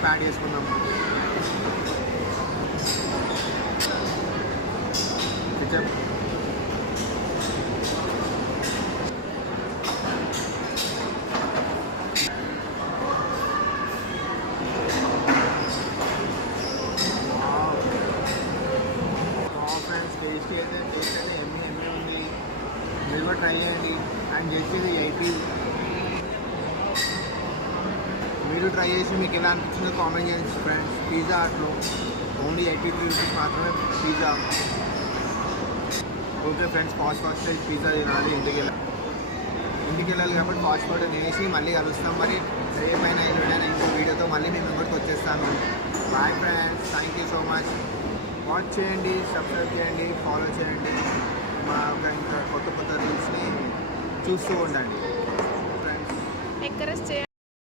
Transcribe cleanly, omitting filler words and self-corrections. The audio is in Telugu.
కెచప్ యాడ్ చేసుకుందాం. కెచప్ టేస్ట్ అయితే ఎమ్మె ఉంది. మీరు కూడా ట్రై చేయండి. అండ్ చేసేది 80. మీరు ట్రై చేసి మీకు ఎలా అనిపించిందో కామెంట్ చేయండి ఫ్రెండ్స్. పిజ్జా హట్లో ఓన్లీ 83 రూపీస్ మాత్రమే pizza. Okay friends, fast pizza తినాలి. ఇంటికి వెళ్ళాలి కాబట్టి ఫాస్ట్ ఫుడ్ తినేసి మళ్ళీ కలుస్తాం. మరి రేపైనా ఎల్లుడైనా ఇంకో వీడియోతో మళ్ళీ మీ ముందుకు వచ్చేస్తాను. Bye friends, thank you so much. Watch చేయండి, సబ్స్క్రైబ్ చేయండి, ఫాలో చేయండి. మా ఇంకా కొత్త రీల్స్ని చూస్తూ ఉండండి ఫ్రెండ్స్.